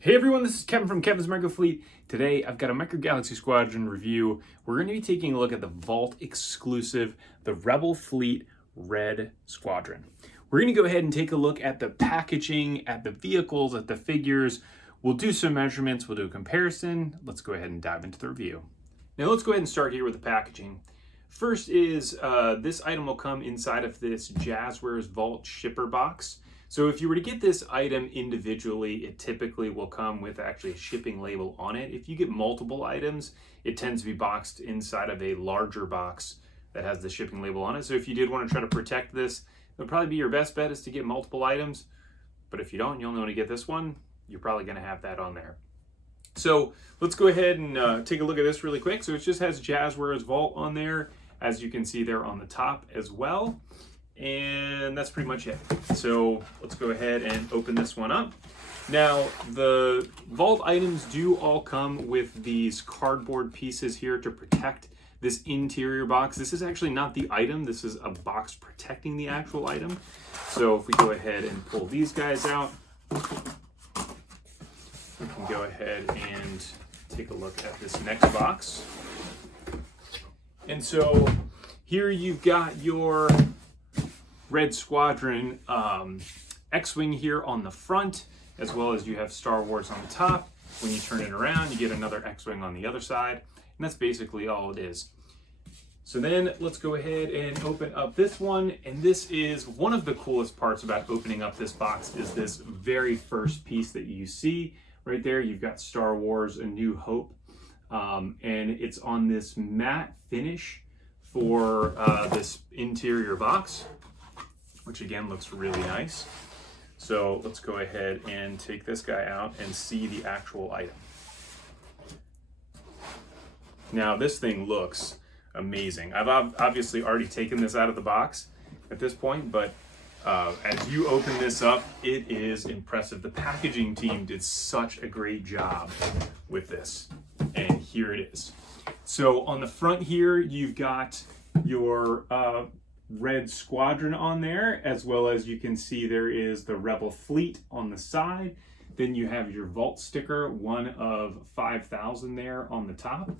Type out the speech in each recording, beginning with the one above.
Hey everyone, this is Kevin from Kevin's Micro Fleet. Today I've got a Micro Galaxy Squadron review. We're going to be taking a look at the Vault exclusive, the Rebel Fleet Red Squadron. We're going to go ahead and take a look at the packaging, at the vehicles, at the figures. We'll do some measurements, we'll do a comparison. Let's go ahead and dive into the review. Now let's go ahead and start here with the packaging. First is this item will come inside of this Jazwares Vault shipper box. So if you were to get this item individually, it typically will come with actually a shipping label on it. If you get multiple items, it tends to be boxed inside of a larger box that has the shipping label on it. So if you did want to try to protect this, it'll probably be your best bet is to get multiple items. But if you don't, you'll only get this one, you're probably going to have that on there. So let's go ahead and take a look at this really quick. So it just has Jazwares Vault on there, as you can see there on the top as well. And that's pretty much it. So let's go ahead and open this one up. Now, the Vault items do all come with these cardboard pieces here to protect this interior box. This is actually not the item, this is a box protecting the actual item. So if we go ahead and pull these guys out, we can go ahead and take a look at this next box. And so here you've got your Red Squadron X-Wing here on the front, as well as you have Star Wars on the top. When you turn it around, you get another X-Wing on the other side, and that's basically all it is. So then let's go ahead and open up this one, and this is one of the coolest parts about opening up this box is this very first piece that you see right there. You've got Star Wars A New Hope, and it's on this matte finish for this interior box, which again looks really nice. So let's go ahead and take this guy out and see the actual item. Now this thing looks amazing. I've obviously already taken this out of the box at this point, but as you open this up, it is impressive. The packaging team did such a great job with this, and here it is. So on the front here, you've got your Red Squadron on there, as well as you can see there is the Rebel Fleet on the side. Then you have your Vault sticker, one of 5,000 there on the top.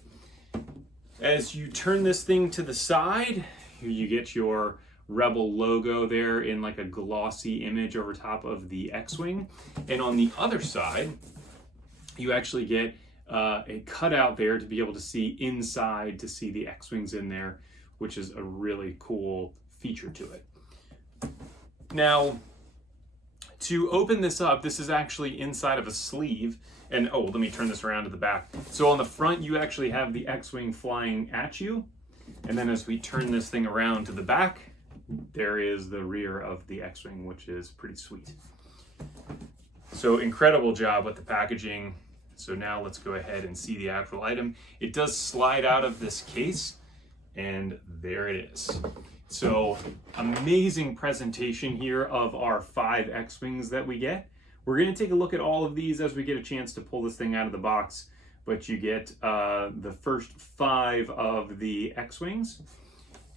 As you turn this thing to the side, here you get your Rebel logo there in like a glossy image over top of the X-Wing. And on the other side, you actually get a cutout there to be able to see inside, to see the X-Wings in there, which is a really cool feature to it. Now, to open this up, this is actually inside of a sleeve. And oh, let me turn this around to the back. So on the front, you actually have the X-Wing flying at you. And then as we turn this thing around to the back, there is the rear of the X-Wing, which is pretty sweet. So incredible job with the packaging. So now let's go ahead and see the actual item. It does slide out of this case, and there it is. So amazing presentation here of our 5 X-Wings that we get. We're going to take a look at all of these as we get a chance to pull this thing out of the box, but you get the first 5 of the X-Wings.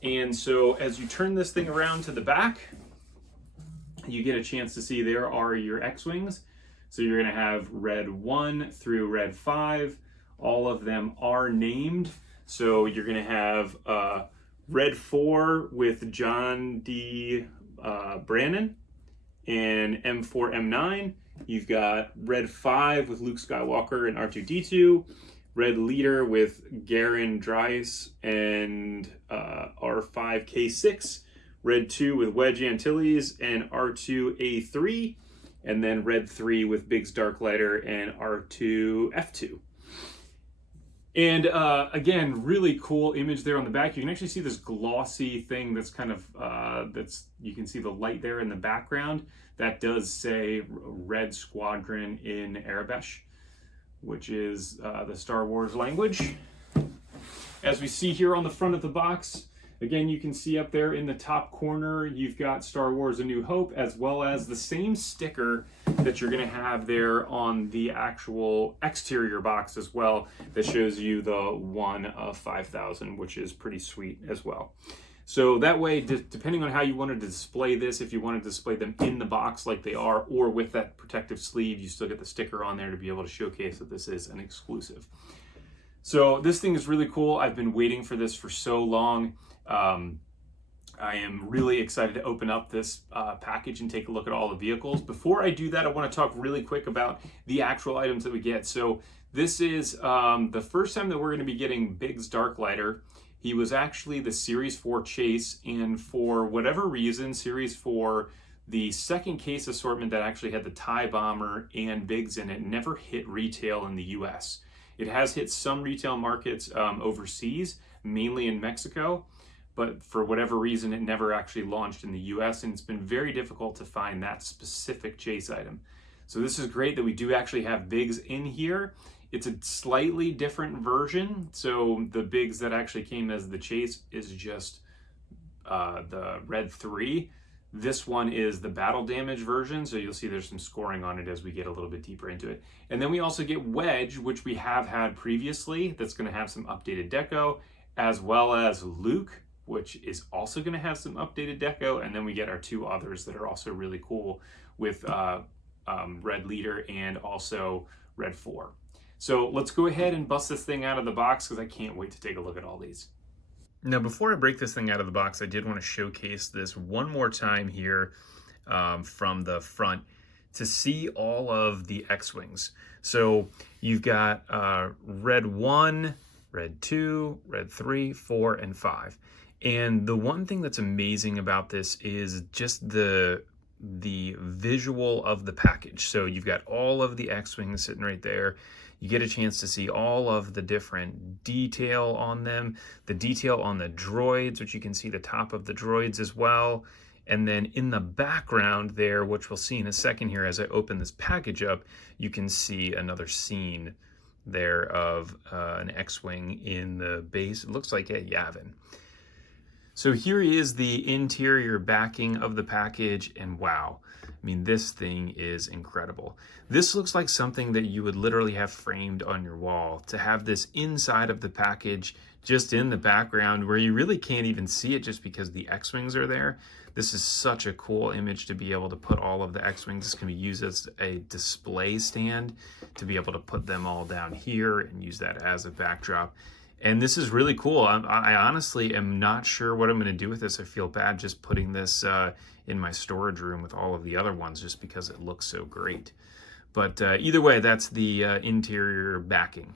And so as you turn this thing around to the back, you get a chance to see there are your X-Wings. So you're going to have Red 1 through Red 5. All of them are named. So you're going to have Red 4 with John D. Brannon and M4, M9. You've got Red 5 with Luke Skywalker and R2-D2. Red Leader with Garen Dries and R5K6. Red 2 with Wedge Antilles and R2A3. And then Red 3 with Biggs Darklighter and R2F2. And again, really cool image there on the back. You can actually see this glossy thing that's kind of, you can see the light there in the background. That does say Red Squadron in Arabic, which is the Star Wars language. As we see here on the front of the box, again, you can see up there in the top corner, you've got Star Wars A New Hope, as well as the same sticker that you're going to have there on the actual exterior box as well, that shows you the 1 of 5,000, which is pretty sweet as well. So that way, depending on how you wanted to display this, if you wanted to display them in the box like they are, or with that protective sleeve, you still get the sticker on there to be able to showcase that this is an exclusive. So this thing is really cool. I've been waiting for this for so long. I am really excited to open up this package and take a look at all the vehicles. Before I do that, I want to talk really quick about the actual items that we get. So this is the first time that we're going to be getting Biggs Darklighter. He was actually the Series 4 Chase, and for whatever reason, Series 4, the second case assortment that actually had the TIE Bomber and Biggs in it, never hit retail in the US. It has hit some retail markets overseas, mainly in Mexico, but for whatever reason, it never actually launched in the US, and it's been very difficult to find that specific Chase item. So this is great that we do actually have Biggs in here. It's a slightly different version. So the Biggs that actually came as the Chase is just the Red 3. This one is the battle damage version. So you'll see there's some scoring on it as we get a little bit deeper into it. And then we also get Wedge, which we have had previously. That's going to have some updated deco, as well as Luke, which is also going to have some updated deco. And then we get our two others that are also really cool with Red Leader and also Red 4. So let's go ahead and bust this thing out of the box because I can't wait to take a look at all these. Now, before I break this thing out of the box, I did want to showcase this one more time here from the front to see all of the X-Wings. So you've got Red 1, Red 2, Red 3, 4, and 5. And the one thing that's amazing about this is just the visual of the package. So you've got all of the X-Wings sitting right there. You get a chance to see all of the different detail on them, the detail on the droids, which you can see the top of the droids as well. And then in the background there, which we'll see in a second here as I open this package up, you can see another scene there of an X-Wing in the base. It looks like a Yavin. So here is the interior backing of the package, and wow, I mean, this thing is incredible. This looks like something that you would literally have framed on your wall, to have this inside of the package just in the background where you really can't even see it just because the X-Wings are there. This is such a cool image to be able to put all of the X-Wings. This can be used as a display stand to be able to put them all down here and use that as a backdrop. And this is really cool. I honestly am not sure what I'm going to do with this. I feel bad just putting this in my storage room with all of the other ones just because it looks so great. But either way, that's the interior backing.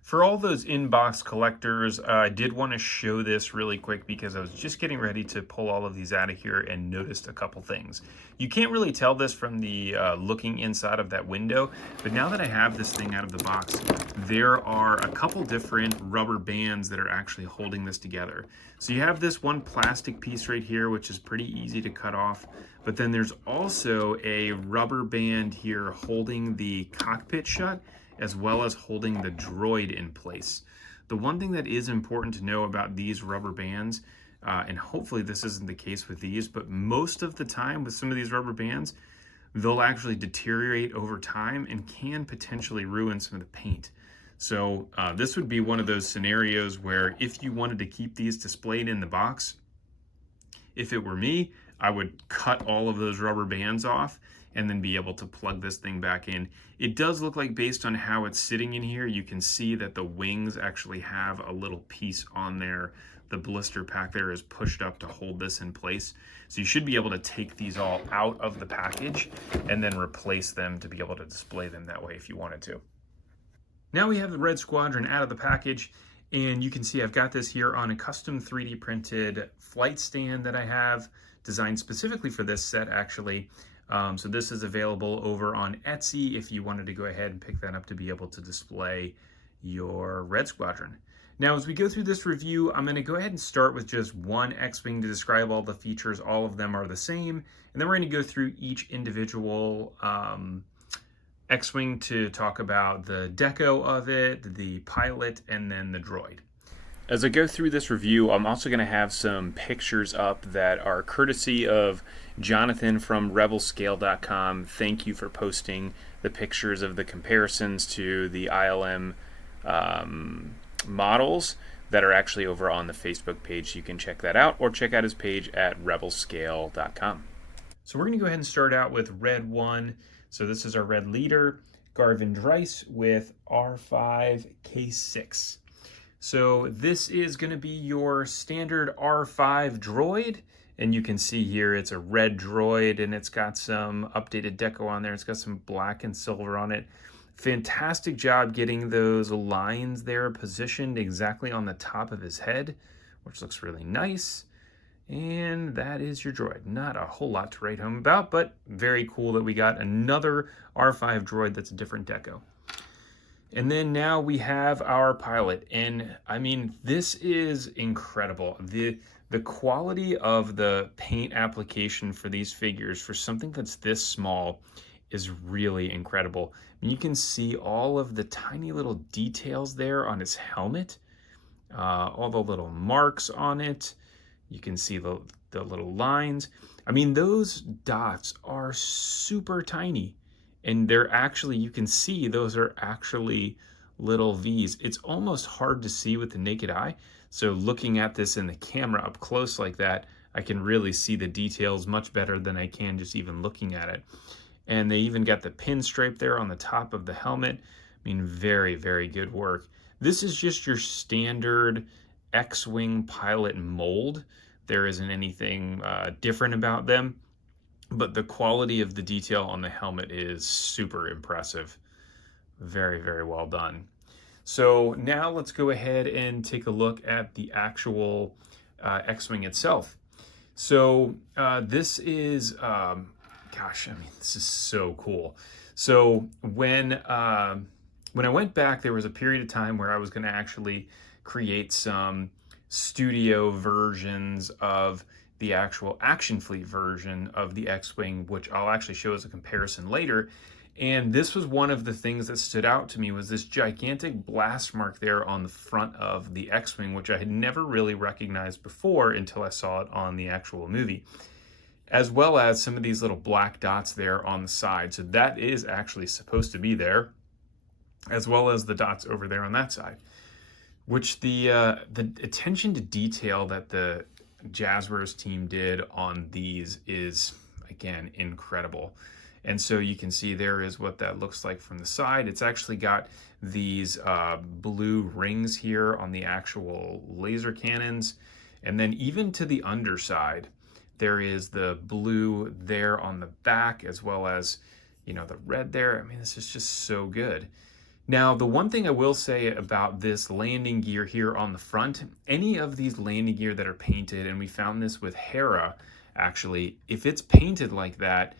For all those in-box collectors, I did want to show this really quick because I was just getting ready to pull all of these out of here and noticed a couple things. You can't really tell this from the looking inside of that window, but now that I have this thing out of the box, there are a couple different rubber bands that are actually holding this together. So you have this one plastic piece right here, which is pretty easy to cut off, but then there's also a rubber band here holding the cockpit shut, as well as holding the droid in place. The one thing that is important to know about these rubber bands, and hopefully this isn't the case with these, but most of the time with some of these rubber bands, they'll actually deteriorate over time and can potentially ruin some of the paint. So this would be one of those scenarios where if you wanted to keep these displayed in the box, if it were me, I would cut all of those rubber bands off and then be able to plug this thing back in. It does look like, based on how it's sitting in here, you can see that the wings actually have a little piece on there. The blister pack there is pushed up to hold this in place. So you should be able to take these all out of the package and then replace them to be able to display them that way if you wanted to. Now we have the Red Squadron out of the package, and you can see I've got this here on a custom 3D printed flight stand that I have designed specifically for this set, actually. So this is available over on Etsy if you wanted to go ahead and pick that up to be able to display your Red Squadron. Now, as we go through this review, I'm going to go ahead and start with just one X-Wing to describe all the features. All of them are the same. And then we're going to go through each individual X-Wing to talk about the deco of it, the pilot, and then the droid. As I go through this review, I'm also going to have some pictures up that are courtesy of Jonathan from rebelscale.com. Thank you for posting the pictures of the comparisons to the ILM models. that are actually over on the Facebook page. So you can check that out, or check out his page at rebelscale.com. So we're going to go ahead and start out with Red 1. So this is our Red Leader, Garvin Dryce with R5K6. So this is going to be your standard R5 droid. And you can see here it's a red droid, and it's got some updated deco on there. It's got some black and silver on it. Fantastic job getting those lines there positioned exactly on the top of his head, which looks really nice. And that is your droid. Not a whole lot to write home about, but very cool that we got another R5 droid that's a different deco. And then now we have our pilot. And I mean, this is incredible. The quality of the paint application for these figures for something that's this small is really incredible. I mean, you can see all of the tiny little details there on his helmet, all the little marks on it. You can see the little lines. I mean, those dots are super tiny, and they're actually, you can see those are actually little V's. It's almost hard to see with the naked eye. So looking at this in the camera up close like that, I can really see the details much better than I can just even looking at it. And they even got the pinstripe there on the top of the helmet. I mean, very, very good work. This is just your standard X-Wing pilot mold. There isn't anything different about them, but the quality of the detail on the helmet is super impressive. Very, very well done. So now let's go ahead and take a look at the actual X-Wing itself. So this is, gosh, I mean, this is so cool. So when I went back, there was a period of time where I was going to actually create some studio versions of the actual Action Fleet version of the X-Wing, which I'll actually show as a comparison later. And this was one of the things that stood out to me, was this gigantic blast mark there on the front of the X-Wing, which I had never really recognized before until I saw it on the actual movie, as well as some of these little black dots there on the side. So that is actually supposed to be there, as well as the dots over there on that side, which the attention to detail that the Jazwares team did on these is, again, incredible. And so you can see there is what that looks like from the side. It's actually got these blue rings here on the actual laser cannons. And then even to the underside, there is the blue there on the back, as well as, you know, the red there. I mean, this is just so good. Now, the one thing I will say about this landing gear here on the front, any of these landing gear that are painted, and we found this with Hera, actually, if it's painted like that,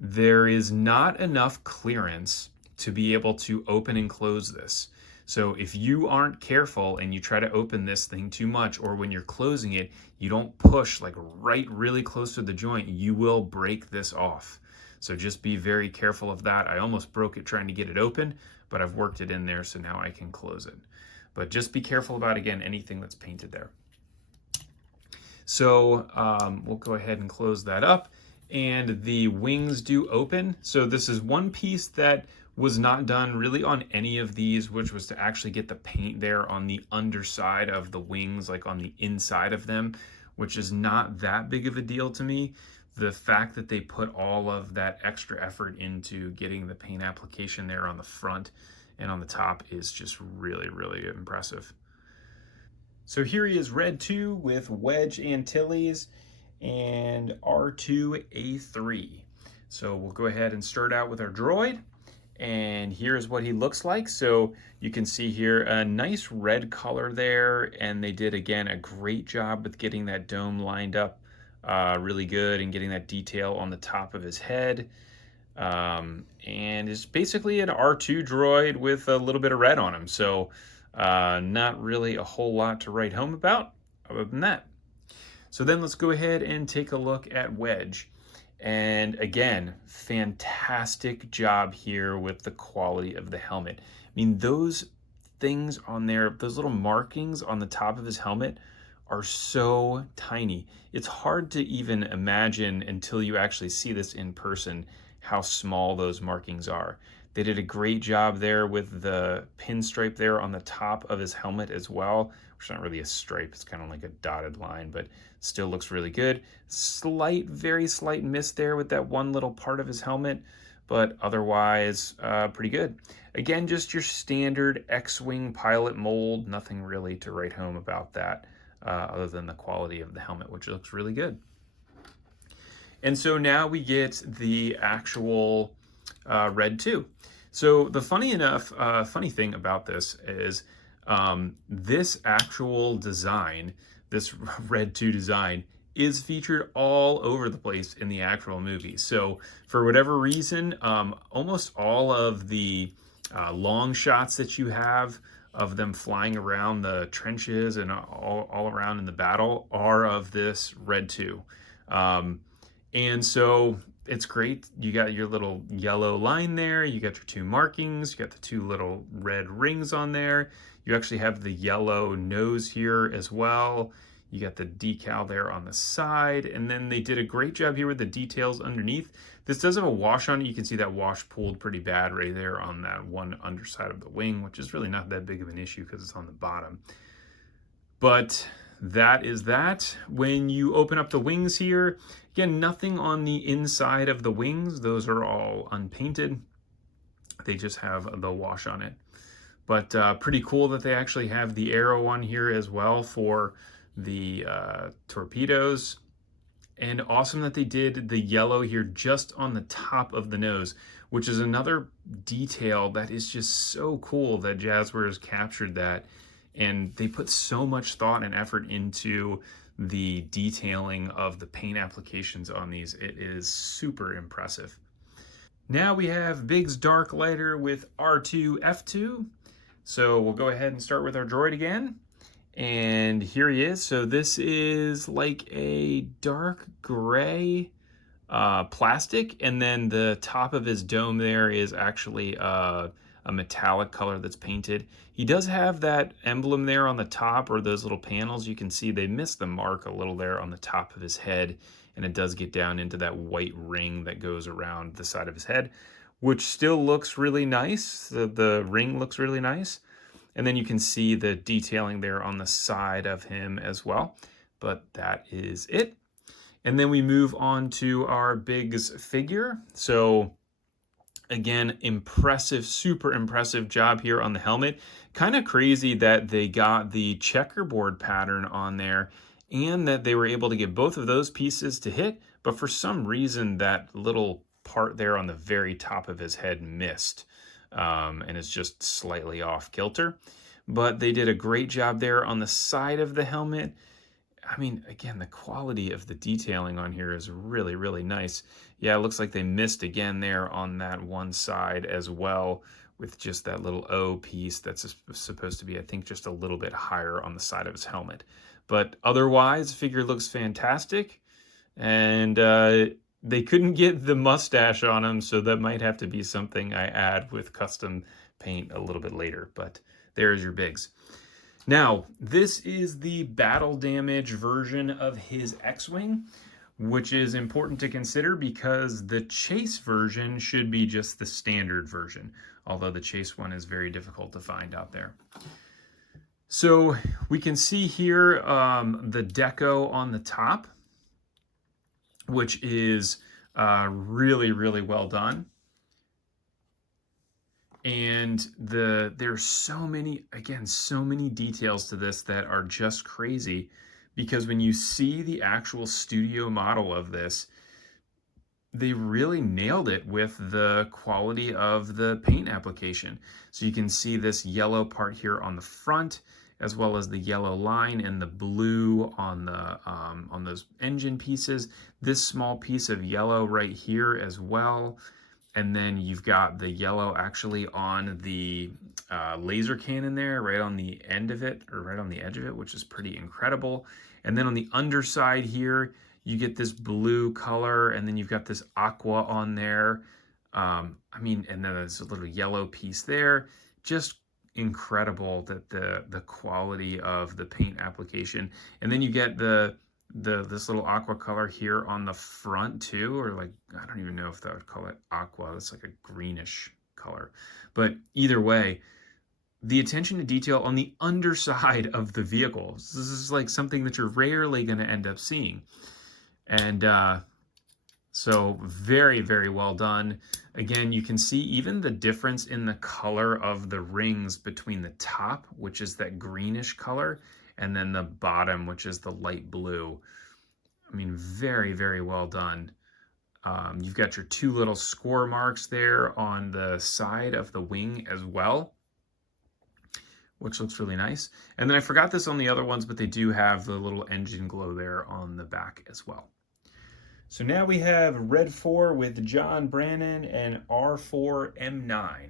there is not enough clearance to be able to open and close this. So if you aren't careful and you try to open this thing too much, or when you're closing it, you don't push like right really close to the joint, you will break this off. So just be very careful of that. I almost broke it trying to get it open, but I've worked it in there, so now I can close it. But just be careful about, again, anything that's painted there. So we'll go ahead and close that up. And the wings do open. So this is one piece that was not done really on any of these, which was to actually get the paint there on the underside of the wings, like on the inside of them, which is not that big of a deal to me. The fact that they put all of that extra effort into getting the paint application there on the front and on the top is just really, really impressive. So here he is, Red 2 with Wedge Antilles and R2A3. So we'll go ahead and start out with our droid. And here's what he looks like. So you can see here a nice red color there. And they did, again, a great job with getting that dome lined up really good and getting that detail on the top of his head. And it's basically an R2 droid with a little bit of red on him. So not really a whole lot to write home about other than that. So then let's go ahead and take a look at Wedge. And again, fantastic job here with the quality of the helmet. I mean, those things on there, those little markings on the top of his helmet are so tiny. It's hard to even imagine until you actually see this in person how small those markings are. They did a great job there with the pinstripe there on the top of his helmet as well, which is not really a stripe, it's kind of like a dotted line, but still looks really good. Slight, very slight miss there with that one little part of his helmet, but otherwise pretty good. Again, just your standard X-Wing pilot mold, nothing really to write home about that other than the quality of the helmet, which looks really good. And so now we get the actual Red 2. So the funny thing about this is this actual design, this Red 2 design, is featured all over the place in the actual movie. So for whatever reason, almost all of the long shots that you have of them flying around the trenches and all around in the battle are of this Red 2. And so it's great. You got your little yellow line there. You got your two markings. You got the two little red rings on there. You actually have the yellow nose here as well. You got the decal there on the side. And then they did a great job here with the details underneath. This does have a wash on it. You can see that wash pulled pretty bad right there on that one underside of the wing, which is really not that big of an issue because it's on the bottom. But that is that. When you open up the wings here, again, nothing on the inside of the wings. Those are all unpainted. They just have the wash on it. But pretty cool that they actually have the arrow on here as well for the torpedoes. And awesome that they did the yellow here just on the top of the nose, which is another detail that is just so cool that Jazwares captured that. And they put so much thought and effort into the detailing of the paint applications on these. It is super impressive. Now we have Biggs Dark Lighter with R2-F2. So we'll go ahead and start with our droid again. And here he is. So this is like a dark gray plastic, and then the top of his dome there is actually a metallic color that's painted. He does have that emblem there on the top, or those little panels. You can see they missed the mark a little there on the top of his head, and it does get down into that white ring that goes around the side of his head, which still looks really nice. The ring looks really nice. And then you can see the detailing there on the side of him as well. But that is it. And then we move on to our Biggs figure. So again, impressive, super impressive job here on the helmet. Kind of crazy that they got the checkerboard pattern on there and that they were able to get both of those pieces to hit. But for some reason, that little part there on the very top of his head missed. And it's just slightly off kilter. But they did a great job there on the side of the helmet. I mean, again, the quality of the detailing on here is really, really nice. Yeah, it looks like they missed again there on that one side as well, with just that little O piece that's supposed to be, I think, just a little bit higher on the side of his helmet. But otherwise, the figure looks fantastic. And they couldn't get the mustache on him, so that might have to be something I add with custom paint a little bit later. But there's your Biggs. Now, this is the battle damage version of his X-Wing, which is important to consider because the chase version should be just the standard version, although the chase one is very difficult to find out there. So we can see here the deco on the top, which is really, really well done. And there's so many, again, so many details to this that are just crazy, because when you see the actual studio model of this, they really nailed it with the quality of the paint application. So you can see this yellow part here on the front, as well as the yellow line and the blue on the on those engine pieces. This small piece of yellow right here as well. And then you've got the yellow actually on the laser cannon there, right on the end of it, or right on the edge of it, which is pretty incredible. And then on the underside here, you get this blue color, and then you've got this aqua on there. I mean, and then there's a little yellow piece there. Just incredible that the quality of the paint application. And then you get this little aqua color here on the front too, or like, I don't even know if that would call it aqua. It's like a greenish color. But either way, the attention to detail on the underside of the vehicle. This is like something that you're rarely going to end up seeing. And so very, very well done. Again, you can see even the difference in the color of the rings between the top, which is that greenish color, and then the bottom, which is the light blue. I mean, very, very well done. You've got your two little score marks there on the side of the wing as well, which looks really nice. And then I forgot this on the other ones, but they do have the little engine glow there on the back as well. So now we have Red 4 with John Brannon and R4M9.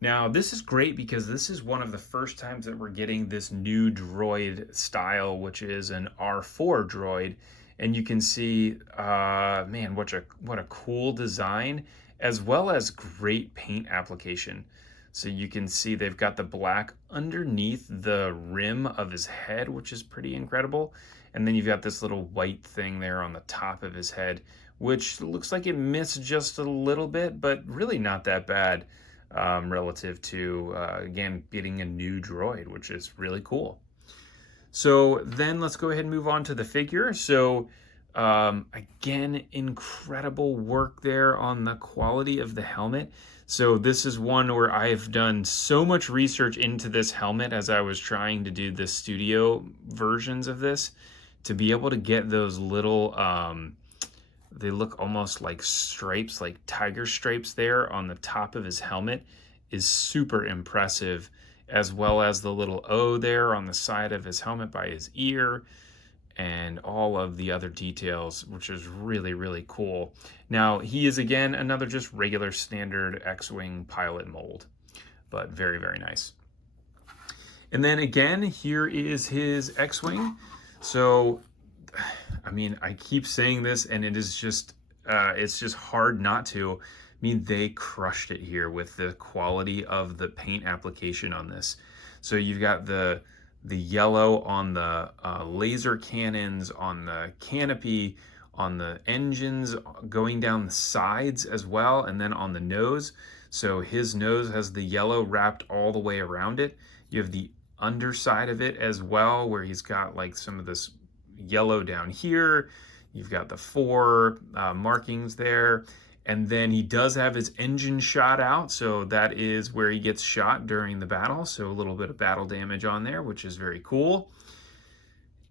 Now this is great because this is one of the first times that we're getting this new droid style, which is an R4 droid. And you can see, man, what a cool design, as well as great paint application. So you can see they've got the black underneath the rim of his head, which is pretty incredible. And then you've got this little white thing there on the top of his head, which looks like it missed just a little bit, but really not that bad relative to, again, getting a new droid, which is really cool. So then let's go ahead and move on to the figure. So again, incredible work there on the quality of the helmet. So this is one where I've done so much research into this helmet as I was trying to do the studio versions of this, to be able to get those little, they look almost like stripes, like tiger stripes there on the top of his helmet is super impressive, as well as the little O there on the side of his helmet by his ear, and all of the other details, which is really, really cool. Now, he is, again, another just regular standard X-Wing pilot mold, but very, very nice. And then again, here is his X-Wing. So, I mean, I keep saying this, and it is just, it's just hard not to. I mean, they crushed it here with the quality of the paint application on this. So you've got the yellow on the laser cannons, on the canopy, on the engines, going down the sides as well, and then on the nose. So his nose has the yellow wrapped all the way around it. You have the underside of it as well, where he's got like some of this yellow down here. You've got the 4 markings there. And then he does have his engine shot out, so that is where he gets shot during the battle. So a little bit of battle damage on there, which is very cool.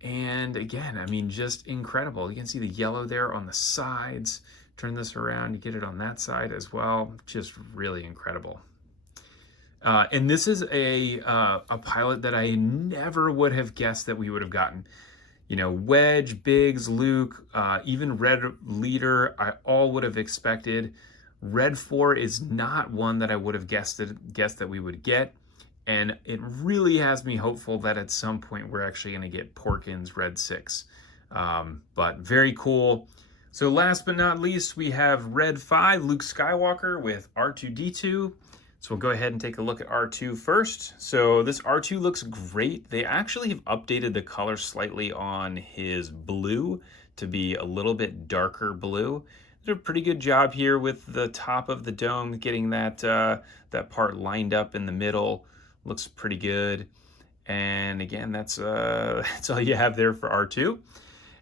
And again, I mean, just incredible. You can see the yellow there on the sides. Turn this around, you get it on that side as well. Just really incredible. And this is a pilot that I never would have guessed that we would have gotten. You know, Wedge, Biggs, Luke, even Red Leader, I all would have expected. Red 4 is not one that I would have guessed that we would get. And it really has me hopeful that at some point we're actually going to get Porkins Red 6. But very cool. So last but not least, we have Red 5, Luke Skywalker with R2-D2. So we'll go ahead and take a look at R2 first. So this R2 looks great. They actually have updated the color slightly on his blue to be a little bit darker blue. They did a pretty good job here with the top of the dome, getting that that part lined up in the middle. Looks pretty good. And again, that's all you have there for R2.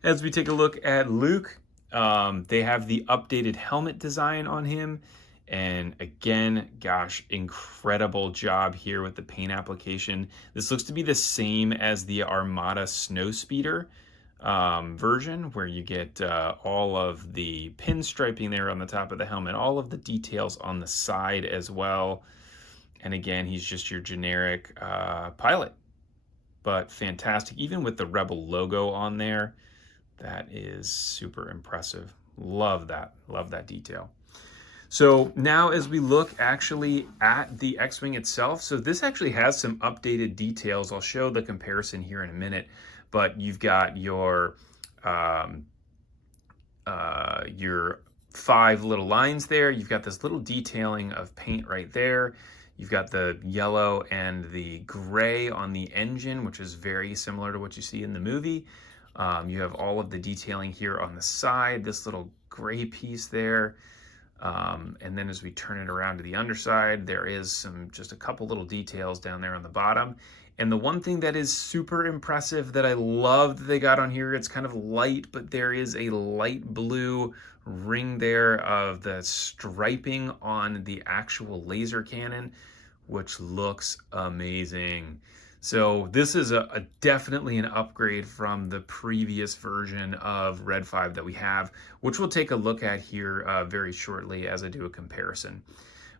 As we take a look at Luke, they have the updated helmet design on him. And again, gosh, incredible job here with the paint application. This looks to be the same as the Armada Snowspeeder version, where you get all of the pinstriping there on the top of the helmet, all of the details on the side as well. And again, he's just your generic pilot, but fantastic. Even with the Rebel logo on there, that is super impressive. Love that detail. So now as we look actually at the X-Wing itself, so this actually has some updated details. I'll show the comparison here in a minute, but you've got your 5 little lines there. You've got this little detailing of paint right there. You've got the yellow and the gray on the engine, which is very similar to what you see in the movie. You have all of the detailing here on the side, this little gray piece there. And then as we turn it around to the underside, there is just a couple little details down there on the bottom. And the one thing that is super impressive that I love that they got on here, it's kind of light, but there is a light blue ring there of the striping on the actual laser cannon, which looks amazing. So this is definitely an upgrade from the previous version of Red 5 that we have, which we'll take a look at here very shortly as I do a comparison.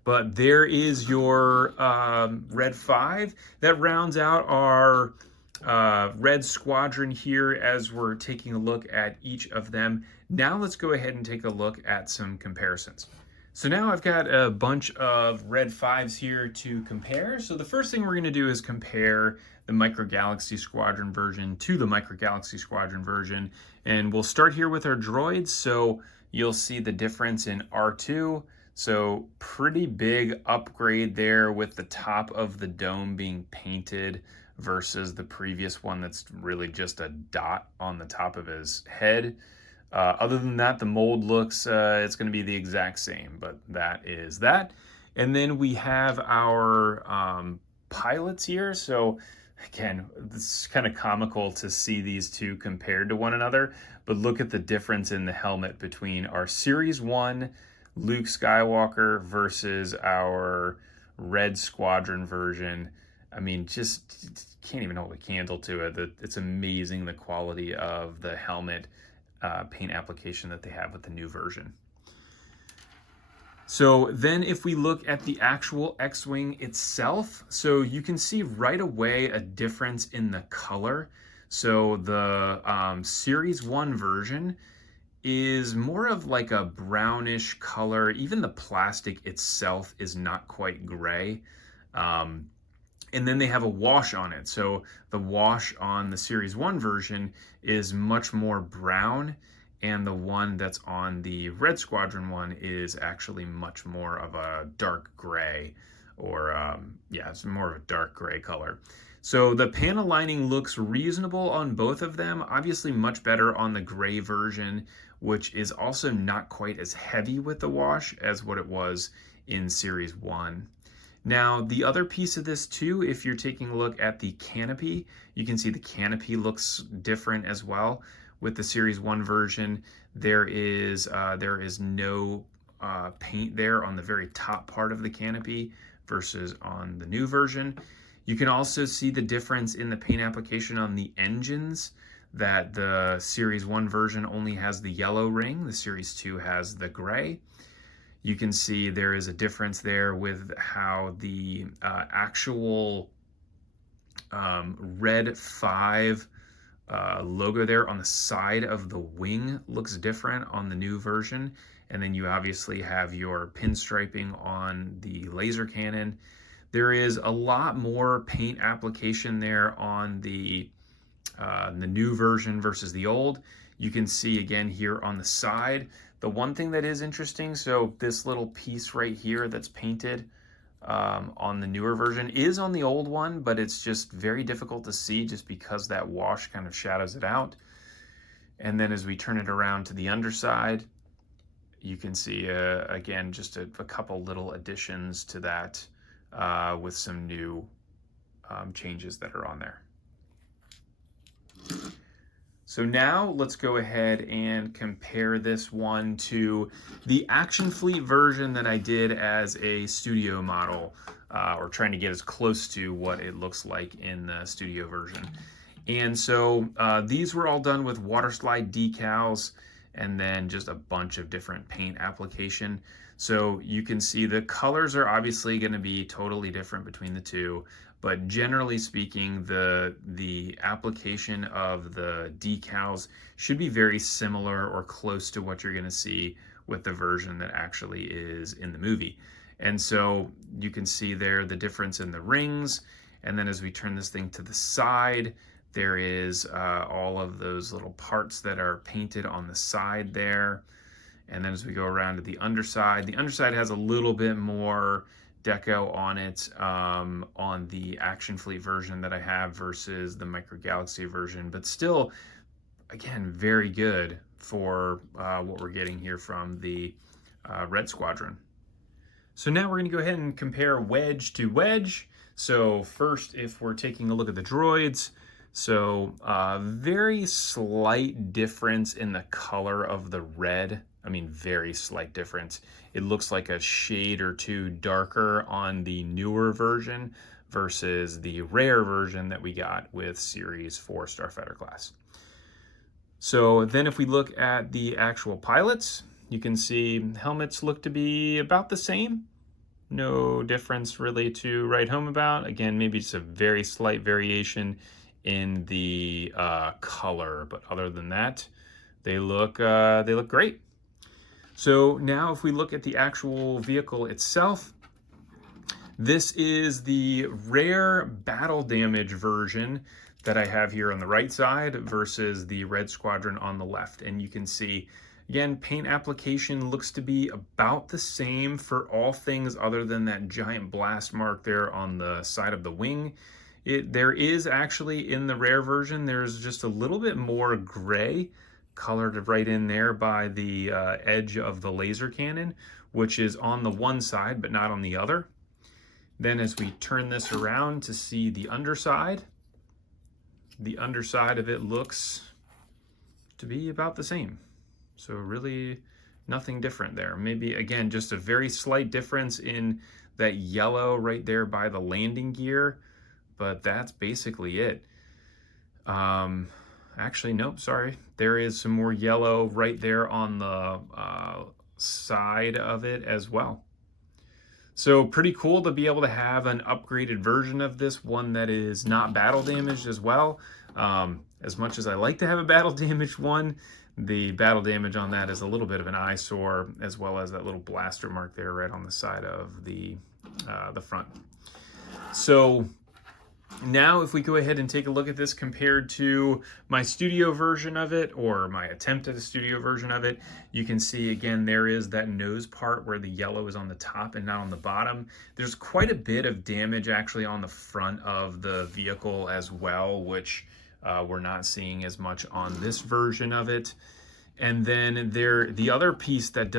But there is your Red 5. That rounds out our Red Squadron here as we're taking a look at each of them. Now let's go ahead and take a look at some comparisons. So now I've got a bunch of Red 5s here to compare. So the first thing we're going to do is compare the Micro Galaxy Squadron version to the Micro Galaxy Squadron version. And we'll start here with our droids. So you'll see the difference in R2. So pretty big upgrade there with the top of the dome being painted versus the previous one that's really just a dot on the top of his head. Other than that, the mold looks, it's going to be the exact same, but that is that. And then we have our pilots here. So again, this is kind of comical to see these two compared to one another, but look at the difference in the helmet between our Series 1 Luke Skywalker versus our Red Squadron version. I mean, just can't even hold a candle to it. It's amazing the quality of the helmet paint application that they have with the new version. So then if we look at the actual X-Wing itself, so you can see right away a difference in the color. So the Series 1 version is more of like a brownish color. Even the plastic itself is not quite gray. And then they have a wash on it. So the wash on the Series 1 version is much more brown, and the one that's on the Red Squadron one is actually much more of a dark gray, or yeah, it's more of a dark gray color. So the panel lining looks reasonable on both of them. Obviously much better on the gray version, which is also not quite as heavy with the wash as what it was in Series 1. Now, the other piece of this too, if you're taking a look at the canopy, you can see the canopy looks different as well. With the Series 1 version, there is no paint there on the very top part of the canopy versus on the new version. You can also see the difference in the paint application on the engines, that the Series 1 version only has the yellow ring, the Series 2 has the gray. You can see there is a difference there with how the actual Red 5 logo there on the side of the wing looks different on the new version. And then you obviously have your pinstriping on the laser cannon. There is a lot more paint application there on the new version versus the old. You can see again here on the side. The one thing that is interesting, so this little piece right here that's painted on the newer version is on the old one, but it's just very difficult to see just because that wash kind of shadows it out. And then as we turn it around to the underside, you can see again just a couple little additions to that with some new changes that are on there. So now let's go ahead and compare this one to the Action Fleet version that I did as a studio model, or trying to get as close to what it looks like in the studio version. And so these were all done with water slide decals and then just a bunch of different paint application. So you can see the colors are obviously going to be totally different between the two. But generally speaking, the application of the decals should be very similar or close to what you're going to see with the version that actually is in the movie. And so you can see there the difference in the rings. And then as we turn this thing to the side, there is all of those little parts that are painted on the side there. And then as we go around to the underside has a little bit more deco on it on the Action Fleet version that I have versus the Micro Galaxy version, but still, again, very good for what we're getting here from the Red Squadron. So now we're going to go ahead and compare wedge to wedge. So first, if we're taking a look at the droids, so very slight difference in the color of the red. I mean, very slight difference. It looks like a shade or two darker on the newer version versus the rare version that we got with Series 4 Starfighter class. So then if we look at the actual pilots, you can see helmets look to be about the same. No difference really to write home about. Again, maybe just a very slight variation in the color, but other than that, they look great. So now if we look at the actual vehicle itself, this is the rare battle damage version that I have here on the right side versus the Red Squadron on the left. And you can see, again, paint application looks to be about the same for all things other than that giant blast mark there on the side of the wing. There is actually, in the rare version, there's just a little bit more gray colored right in there by the edge of the laser cannon, which is on the one side but not on the other. Then as we turn this around to see the underside of it looks to be about the same. So really nothing different there. Maybe, again, just a very slight difference in that yellow right there by the landing gear, but that's basically it. Actually, nope, sorry. There is some more yellow right there on the side of it as well. So pretty cool to be able to have an upgraded version of this, one that is not battle damaged as well. As much as I like to have a battle damaged one, the battle damage on that is a little bit of an eyesore, as well as that little blaster mark there right on the side of the front. So now if we go ahead and take a look at this compared to my studio version of it, or my attempt at a studio version of it, you can see again there is that nose part where the yellow is on the top and not on the bottom. There's quite a bit of damage actually on the front of the vehicle as well, which we're not seeing as much on this version of it. And then the other piece that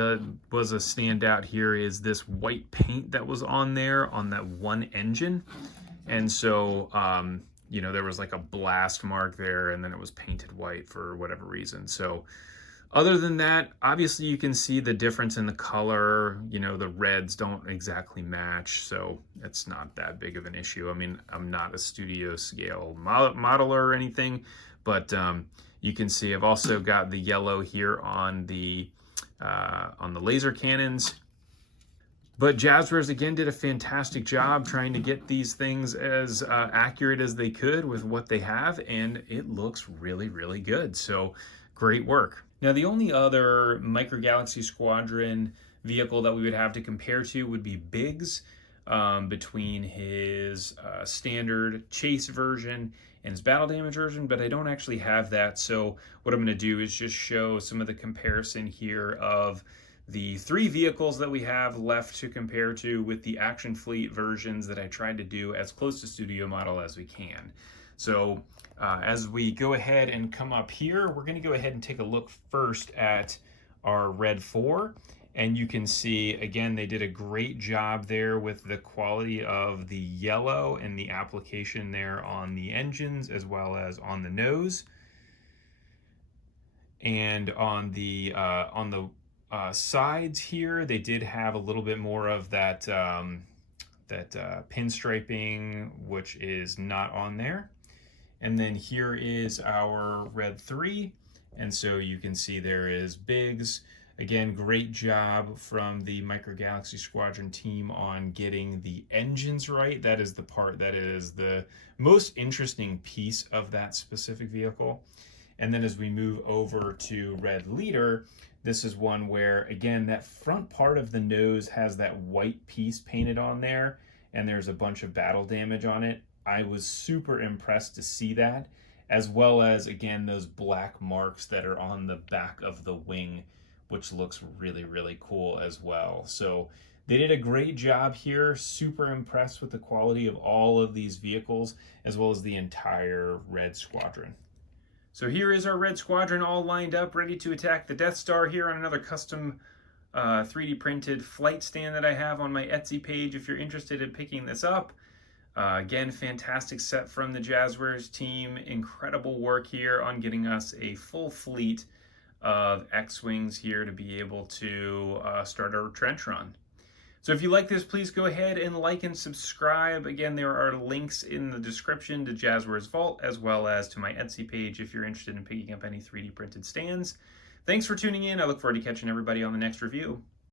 was a standout here is this white paint that was on there on that one engine. And so, you know, there was like a blast mark there and then it was painted white for whatever reason. So other than that, obviously you can see the difference in the color. You know, the reds don't exactly match, so it's not that big of an issue. I mean, I'm not a studio scale modeler or anything, but you can see I've also got the yellow here on the laser cannons. But Jazwares again did a fantastic job trying to get these things as accurate as they could with what they have, and it looks really, really good. So great work. Now the only other Micro Galaxy Squadron vehicle that we would have to compare to would be Biggs, between his standard chase version and his battle damage version, but I don't actually have that. So what I'm going to do is just show some of the comparison here of the three vehicles that we have left to compare to with the Action Fleet versions that I tried to do as close to studio model as we can. So as we go ahead and come up here, we're going to go ahead and take a look first at our Red 4. And you can see, again, they did a great job there with the quality of the yellow and the application there on the engines as well as on the nose. And on the sides here, they did have a little bit more of that pinstriping, which is not on there. And then here is our Red 3, and so you can see there is Biggs. Again, great job from the Micro Galaxy Squadron team on getting the engines right. That is the part that is the most interesting piece of that specific vehicle. And then as we move over to Red Leader, this is one where, again, that front part of the nose has that white piece painted on there, and there's a bunch of battle damage on it. I was super impressed to see that, as well as, again, those black marks that are on the back of the wing, which looks really, really cool as well. So they did a great job here. Super impressed with the quality of all of these vehicles, as well as the entire Red Squadron. So here is our Red Squadron all lined up, ready to attack the Death Star here on another custom 3D printed flight stand that I have on my Etsy page if you're interested in picking this up. Again, fantastic set from the Jazwares team. Incredible work here on getting us a full fleet of X-Wings here to be able to start our trench run. So if you like this, please go ahead and like and subscribe. Again, there are links in the description to Jazwares Vault as well as to my Etsy page if you're interested in picking up any 3D printed stands. Thanks for tuning in. I look forward to catching everybody on the next review.